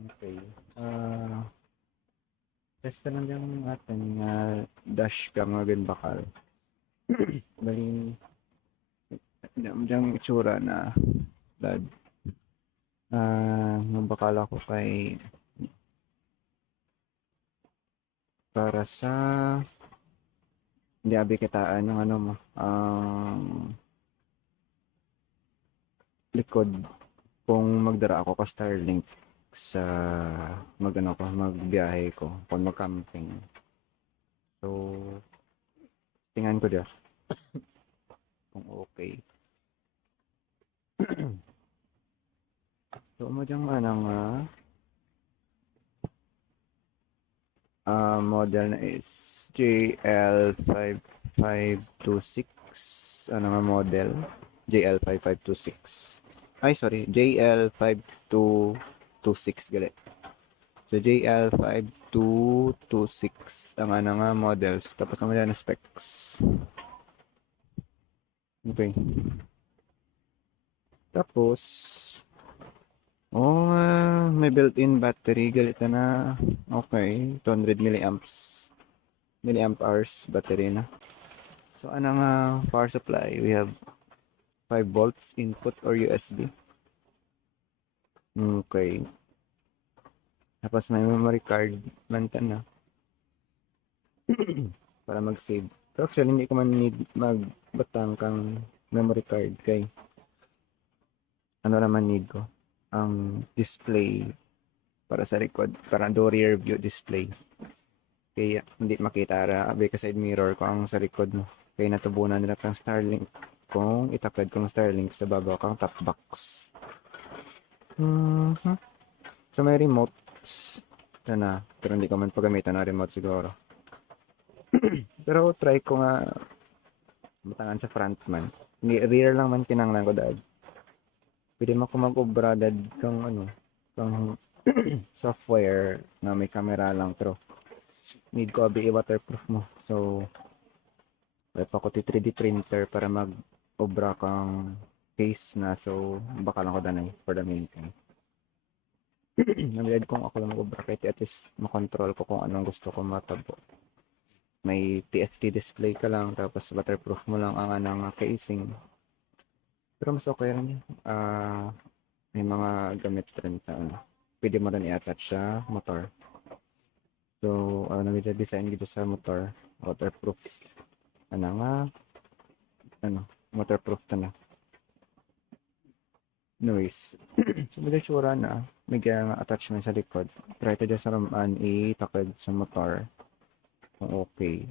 Okay. Ah, test na lang yung ating dashcam nga bakal. Baling diyang itsura na dad. Ang bakal ako kay para sa hindi abi kitaan yung ano mo likod kung magdara ako ka Starlink sa magano ko magbiyahe ko kung mag-camping. So tingnan ko dia kung okay. So mo diyang anang model na is JL5526 ano nga model JL5526 ay sorry JL5226 gali. So JL5226 ang ano nga models tapos naman yan specs. Okay. Tapos may built-in battery galit na. Okay, 200 milliamp hours battery na. So ano nga power supply? We have 5 volts input or USB. Okay. Tapos may memory card mantan na para mag-save. Pero actually hindi ko man need magbatang kang memory card kay ano naman need ko ang display para sa likod para do rear view display kaya hindi makita ra abi ka side mirror ko ang sa likod mo kaya natubunan nila kang Starlink kung itakad kong Starlink sa babaw kang top box. So may remote na pero hindi ko man pagamitan na remote siguro pero try ko nga butangan sa front man hindi rear lang man kinanglan ko dahil pwede mo ko mag-obra dad kang ano kang software na may camera lang pero need ko abi waterproof mo so wala pa ko 3D printer para mag obra kang case na so baka lang ko danay for the meantime. Nagdad kung ako lang mag-obra kahit at least makontrol ko kung anong gusto ko matabo. May TFT display ka lang tapos waterproof mo lang ang anang casing. Pero mas okay rin yun. May mga gamit rin na ano. Pwede mo rin i-attach sa motor. So, design dito sa motor. Waterproof. Ano nga, waterproof na na. Anyways, so may tsura na. May attachment sa likod. Try to just ramaan itakad sa motor. Kung okay.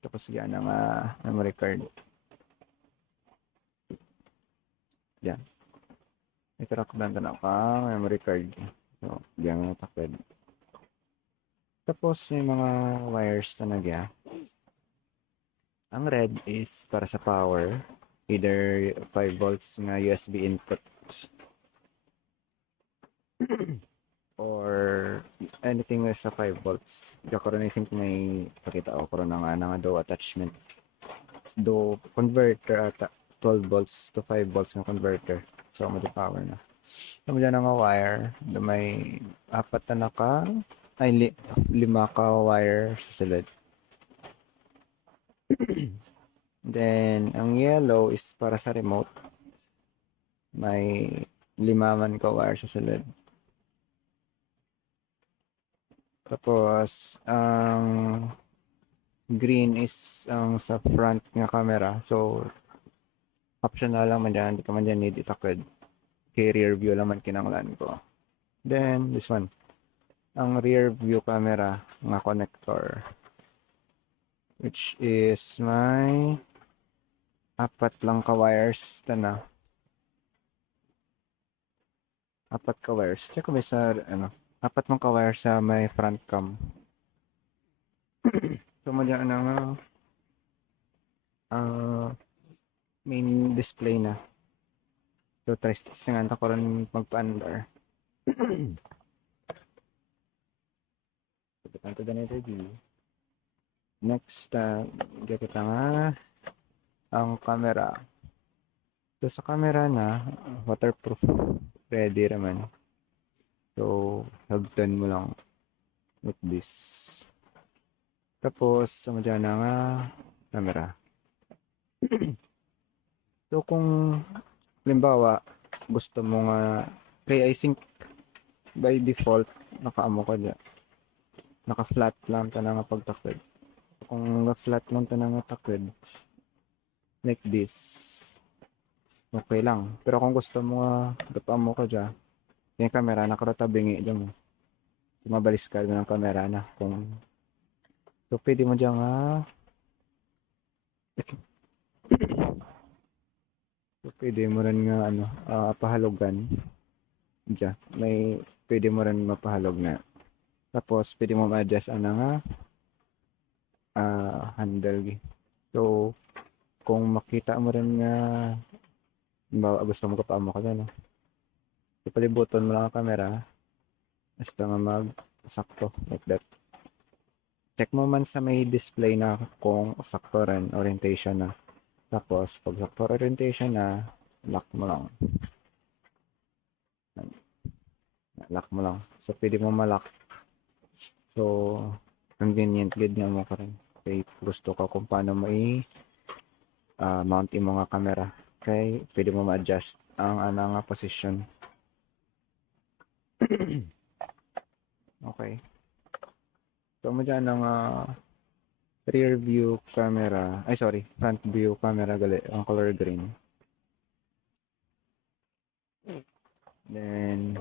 Tapos yan ang memory card. Yan. May karakdan na ka memory card. So, yan ang takad. Tapos may mga wires na nagya. Ang red is para sa power. Either 5 volts nga USB input or anything with sa 5 volts. Di ako rin I think may pakita ako rin nga do attachment. Do converter at 12 volts to 5 volts na converter. So, may power na. So, dyan nga wire. May apat na lima ka wire sa silid. Then, ang yellow is para sa remote. May 5 man ka wire sa silid. Tapos, ang green is ang sa front nga camera. So, optional lang man dyan. Hindi ka man dyan need itakad. Kay rear view lang man kinanglan ko. Then, this one. Ang rear view camera nga connector. Which is my apat lang ka wires na. Apat ka wires. Check ko ba sa apat lang ka wires sa may front cam. So, madyan ang main display na. So, testingan ko rin magpa-under. Pagkatan ko ganito view. Next, kita nga ang camera. So sa camera na waterproof ready naman. So hagdan mo lang with this. Tapos sama dyan na nga camera. So kung halimbawa gusto mo nga kaya I think by default nakaamo ka dyan. Naka-flat lang ta nga pagtakwid. Kung flat lang ta nga takwid like this, okay lang. Pero kung gusto mo nga dapaamo ka dyan, yung camera nakarotabingi dyan mo. Mabalis ka ng camera na kung so pwede mo dyan nga so, pwede mo rin nga ano pahalogan dyan. May pwede mo rin mapahalog na. Tapos pwede mo ma-adjust ano nga handle. So kung makita mo rin nga gusto mo kapaamo ka dyan, no? So palibutan mo lang ang camera basta nga mag-sakto like that. Check mo man sa may display na kung sakto rin orientation na. Tapos pag sakto orientation na, lock mo lang. Lock mo lang. So pwede mo ma-lock. So convenient gid nga mo ka rin. Okay, gusto ka kung paano mo mount mo nga camera. Okay, pwede mo ma-adjust ang nga position. Okay. So mo dyan ang rear view camera. Ay sorry, front view camera gali ang color green. Then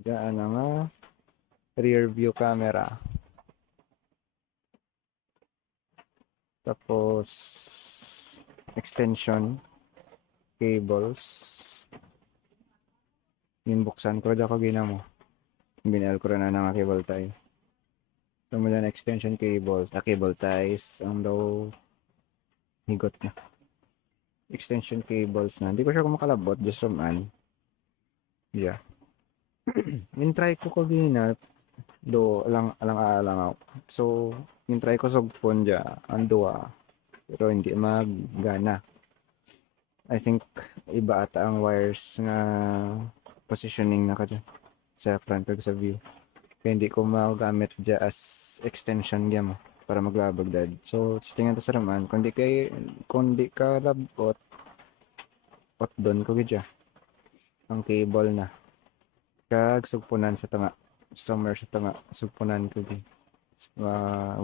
dyan ang rear view camera. Tapos extension cables. Yung buksan ko dyan ko ginamo. Binal ko rin na nga cable tie. So mo dyan extension cable. Cable ties. Ang daw higot na. Extension cables na. Hindi ko siya kung makalabot. Just from yeah. Yung try ko kagina do alang ako. So yung try ko sugpon dya ando pero hindi maggana. I think iba ata ang wires nga positioning na ka dyan sa front pag sa view. Kaya hindi ko magamit dyan as extension dyan mo para maglabag dad. So tingnan ta sa raman kung di ka labot ot doon ko dyan ang cable na kag sugpunan sa tanga somewhere sa tanga sugpunan ko di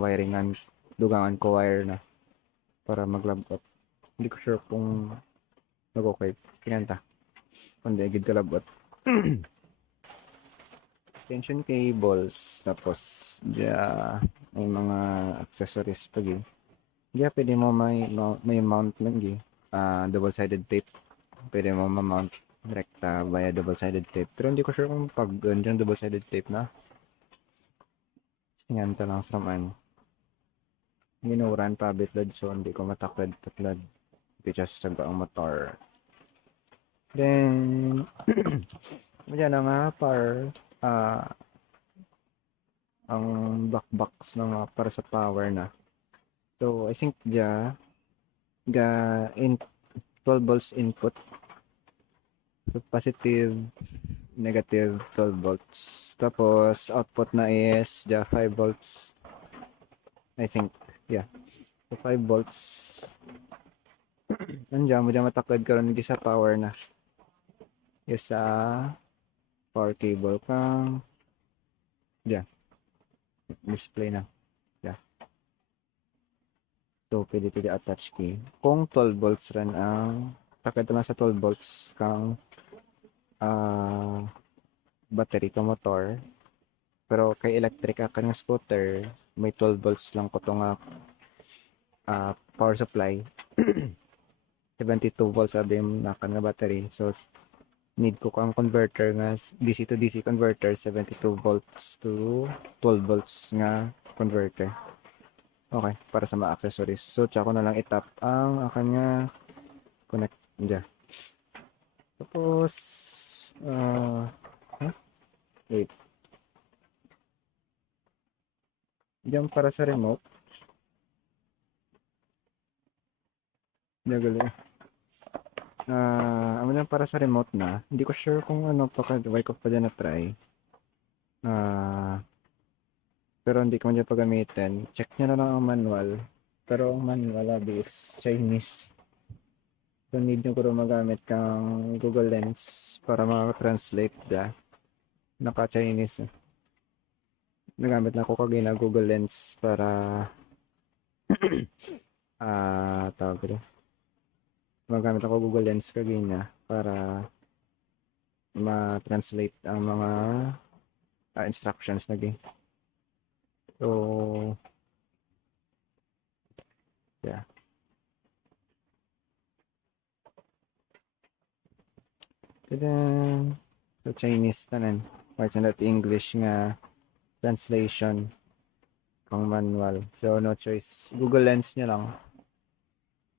wiringan dugangan ko wire na para maglabot. Hindi ko sure kung nag-okay. Tingnan ta kung di agad kalabot. Extension cables tapos may mga accessories pag pwede mo may mount lang double-sided tape pwede mo ma-mount direkta via double-sided tape pero hindi ko sure kung pag dyan double-sided tape na tingnan ta lang sa man ginuran pa bitlad so hindi ko mataklad hindi siya sasaga ang motor then dyan na nga ang black box na para sa power na. So, I think ga 12 volts input. So, positive, negative 12 volts. Tapos, output na is 5 volts. I think, yeah. So, 5 volts. Nandiyan mo dyan mataklad karon sa power na. Yes, power cable kang display na. So, pwede attach key. Kung 12 volts rin ang takad lang sa 12 volts kang battery ka motor. Pero kay electric ka ng scooter, may 12 volts lang ko itong power supply. 72 volts sabi yung nakan nga battery. So, need ko ang converter nga DC to DC converter 72 volts to 12 volts nga converter. Okay, para sa mga accessories. So, tsaka ko na lang itap ang kanya connect dyan. Tapos, wait. Diyan para sa remote. Diyan galing. Ano lang para sa remote na. Hindi ko sure kung ano pa why ko pa dyan na try. Pero hindi ko dyan pa gamitin. Check nyo na lang ang manual. Pero ang manual is Chinese. So need nyo ko magamit kang Google Lens para maka-translate da. Naka-Chinese. Nagamit na ko kagina Google Lens para tawag ko. Magamit ako Google Lens kagina para ma-translate ang mga instructions na game. So, yeah. Tada! So, Chinese tanan. Parts na English nga translation kung manual. So, no choice. Google Lens nyo lang.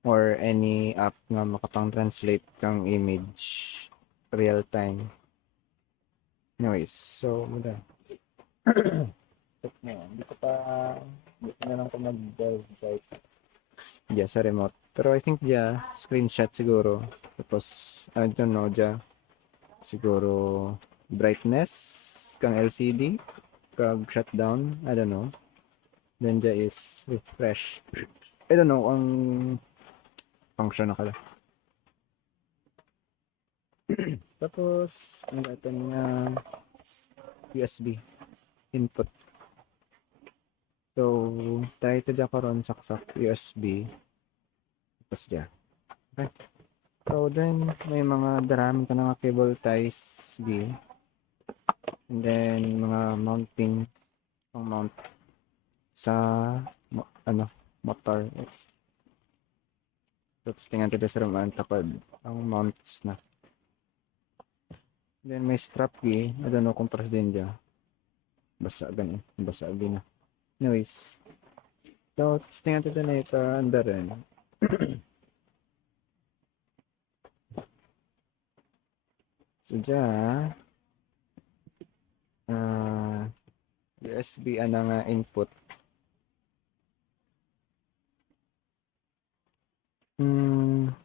Or any app nga makapang-translate kang image real time. Anyways, so, muna. Hindi ko na lang ko mag-delve guys. Yeah, sa remote. Pero I think screenshot siguro. Tapos, I don't know, siguro brightness kang LCD kag shutdown, I don't know. Then is refresh. I don't know ang function na kala. Tapos ang atin nga USB input. So, tayo ito karon saksak USB. Tapos okay. So then may mga darami ka na nga cable ties and then mga mounting pang mount sa motor. Tapos tingnan tayo sa raman tapad ang mounts na. Then may strap I don't know kung paras din basa na. Anyways, so tingnan tayo na ito under rin. So USB nga input.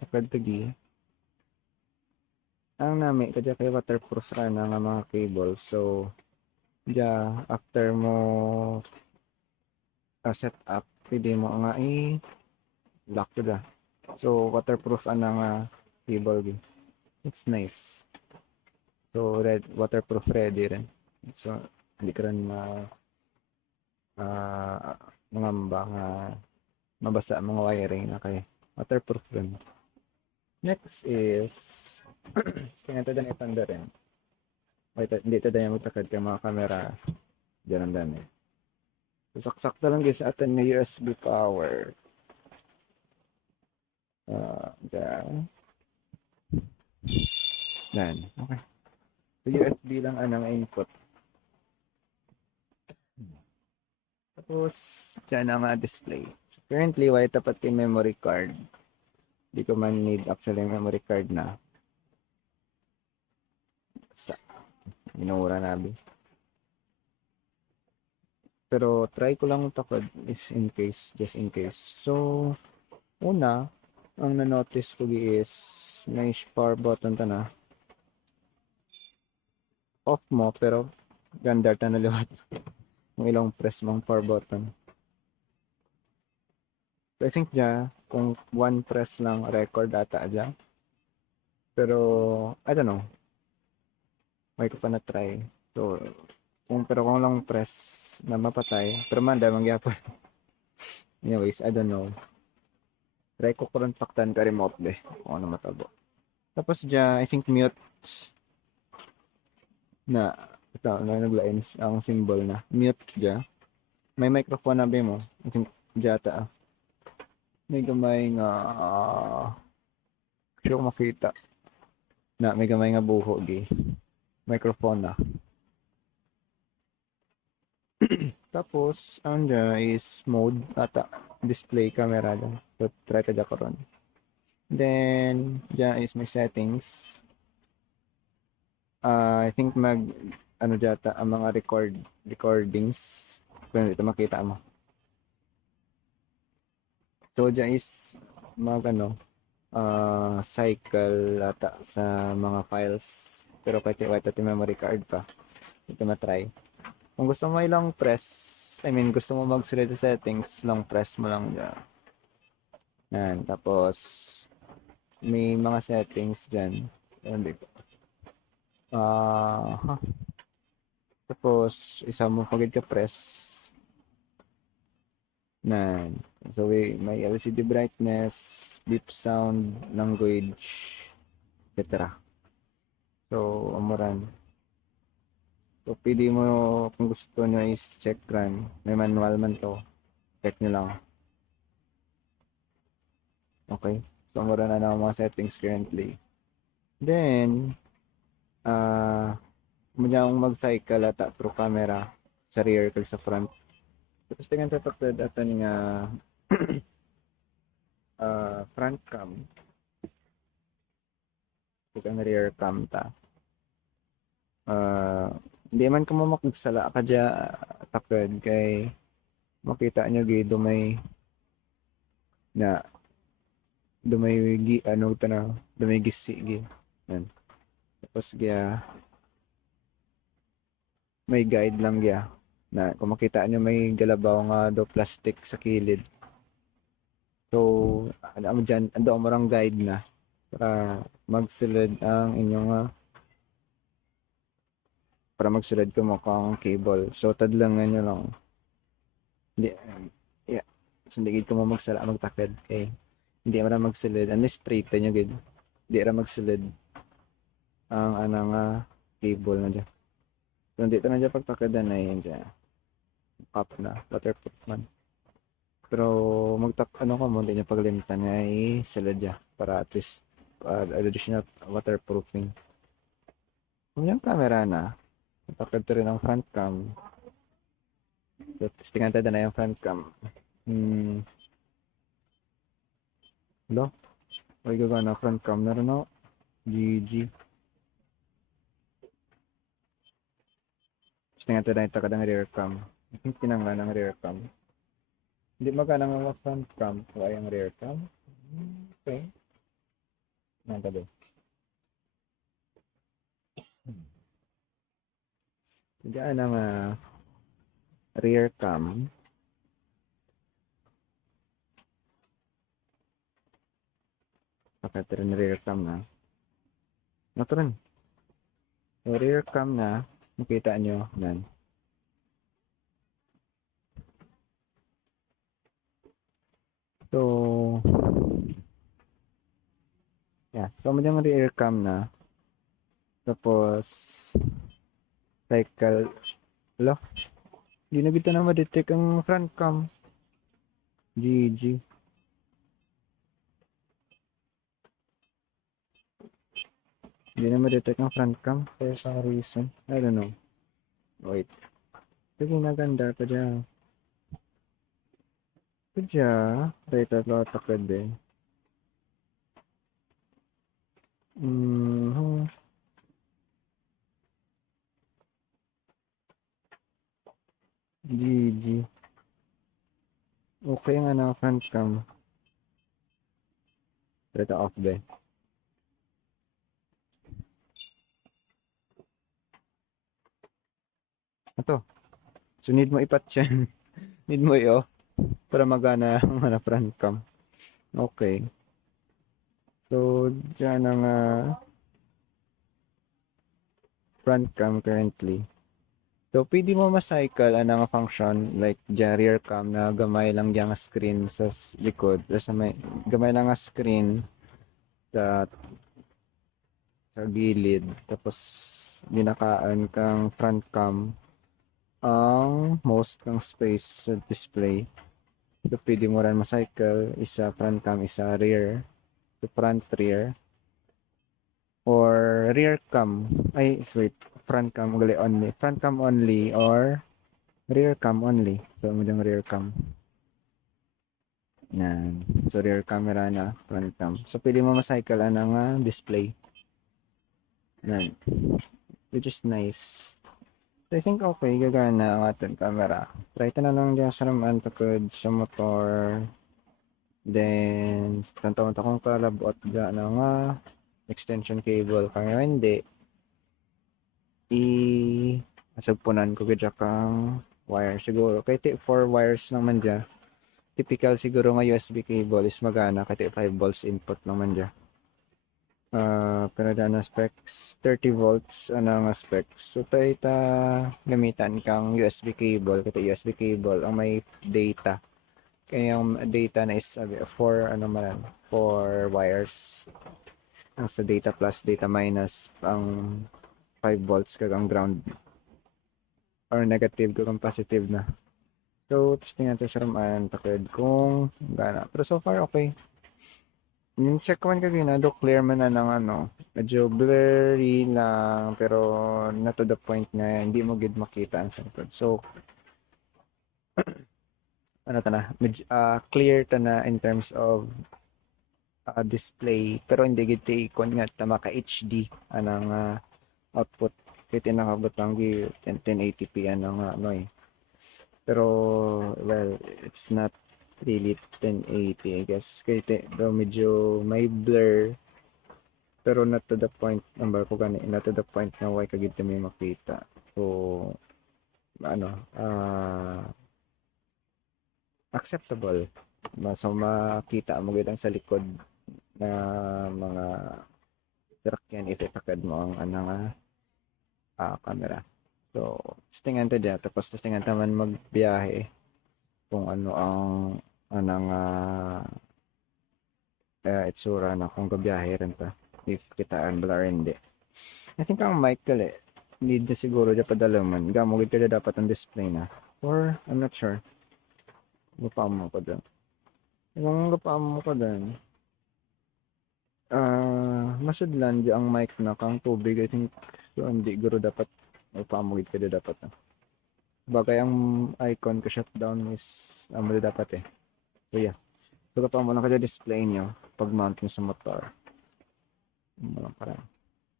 Kapag ang nami kadya kay waterproof nga mga cable. So after mo set up, pwede mo nga lock to So waterproof nga cable. It's nice. So waterproof ready rin. So hindi ka rin mangamba nga mabasa mga wiring na kay waterproof rin. Next is tingnan tayo na itanda rin. Hindi tayo na magtakad ka mga camera dyan ang dami. So saksak na lang guys sa atin na USB power. Yan. Okay. So USB lang anang input. Tapos, dyan ang display. So, currently, wala tapat yung memory card. Hindi ko man need actually memory card na. Inura nabi. Pero, try ko lang tapad just in case. So, una, ang na-notice ko is may power button ta na. Off mo, pero gandar ta na liwat. Yung ilang press mong power button. So, I think kung one press lang record ata pero I don't know, may ko pa na try. So pero kung lang press na mapatay pero manda mangyapon. Anyways, I don't know, try ko kontaktan ka remote kung ano matabo. Tapos I think mute na ito na naglain ang symbol na mute may microphone na mo. I think ata may gamay nga sure makita na may gamay nga buho microphone na. Tapos ang is mode ata display camera lang. So try ka karon. Then is my settings. I think ang mga recordings kung dito makita mo. So is cycle ata sa mga files. Pero kahit ito memory card pa. Ito matry. Kung gusto mo ilang press, gusto mo mag-select sa settings, long press mo lang dyan. Yan. Tapos, may mga settings dyan. Tapos, isa mo pagod ka press. Na. So, may LCD brightness, beep sound, language, etc. So, amuran. So, pili mo kung gusto nyo is check run. May manual man to. Check nyo lang. Okay. So, amuran na ng mga settings currently. Then, Mudyang mag-cycle ata through camera sa rear kag sa front. Tapos tingnan ta tapos atan nga front cam kag ang rear cam ta. Hindi man ko magsala ka dya takad kay makita nyo gay na dumay dumay gisi gi. Yan. Tapos may guide lang na kung makita nyo may galabaw nga do plastic sa kilid. So, ano mo dyan, ando mo rang guide na para magsulod ang inyong para magsulod ko mo kang cable. So, tadlangan nyo lang. Hindi, sundigid ko mo magtakad. Okay. Hindi mo na magsulod. Unless spray ta nyo gid. Hindi ra magsulod ang anang cable na dyan. So, dito na dyan pagtakadan na yun dyan. Cup na. Waterproof man. Pero ano ko mo, hindi niya paglimitan nga sila dyan para at least additional waterproofing. Kung yung camera na, napakad rin ang front cam. So, testingan tayo na yung front cam. Hello? Huwag gagawin na front cam. Meron no? GG. Testingan tayo na ito kadang rear cam. Tinanglan ang rear cam. Hindi magana nga front cam. Kaya yung rear cam. Okay. Nanda doon. Diyan ang rear cam. Pakita rin rear cam na. Naturan. So, rear cam na. Makita nyo. Yan. So, yeah. So, yung rear cam na. Tapos, cycle. Hello? Hindi na kita na ma-detect ang front cam. GG. Hindi na ma-detect ang front cam. For some reason. I don't know. Wait. Sige na ganda pa dyan. Kaya, tayo tatlo takad eh. GG. Okay nga na front cam. Ito off ba eh. Ito. So need mo ipatch yan. Need mo i-off para magana ang front cam. Okay. So, dyan ang front cam currently. So, pwede mo ma-cycle ang function like dyan rear cam na gamay lang dyan nga screen sa likod. Sa may gamay lang nga screen sa gilid. Tapos, binakaan kang front cam ang most kang space sa display. So, pwede mo rin ma-cycle isa front cam, isa rear. So, front rear. Or rear cam. Ay, wait. Front cam only. Front cam only or rear cam only. So, mo yung rear cam. Yan. So, rear camera na. Front cam. So, pwede mo ma-cycle nga display. Yan. Which is nice. So, I think okay. Gagana ang ating camera. Try ito na lang dyan sa naman takod sa motor. Then tantawan ta kung kalabot ga na nga extension cable kaya hindi i asagpunan ko gadya kang wire siguro kay 4 wires lang man dya. Typical siguro nga USB cable is magana kay 5 volts input naman dya. Pero dyan na specs 30 volts nga specs. So tayo gamitan kang USB cable kay USB cable ang may data. Kaya yung data na is 4 wires. Ang sa data plus data minus ang 5 volts kagang ground or negative kagang positive na. So, testing natin sa ramaan takid kung gana. Pero so far, okay. Yung check ko man kagina, do clear man na ng medyo blurry lang, pero na to the point na hindi mo gid makita ang sangkod. So, medyo clear ta na in terms of display, pero hindi gid ikon nga ta maka HD anang output kay tinakabot lang gi 1080p Pero well, it's not really 1080 I guess kay do medyo may blur pero not to the point number ko gani not to the point na why kagid may makita. So acceptable. So makita mo gid ang sa likod na mga sasakyan itakad mo ang camera. So, testingan ta dyan. Tapos testingan ta man magbiyahe kung ano ang itsura na kung gabiyahe rin pa. If kitaan bala rin di. I think ang mic gali, need na siguro dyan padalaman. Gamugid ka dapat ang display na. Or, I'm not sure. Gapaan mo ko dyan. Kung gapaan mo ko dyan, masudlan di ang mic na kang tubig. I think, so hindi guro dapat pamugid ka dapat bagay ang icon ko shutdown is amuli dapat so yeah so kapag mo lang ka display nyo pag mount nyo sa motor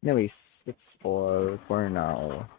anyways that's all for now.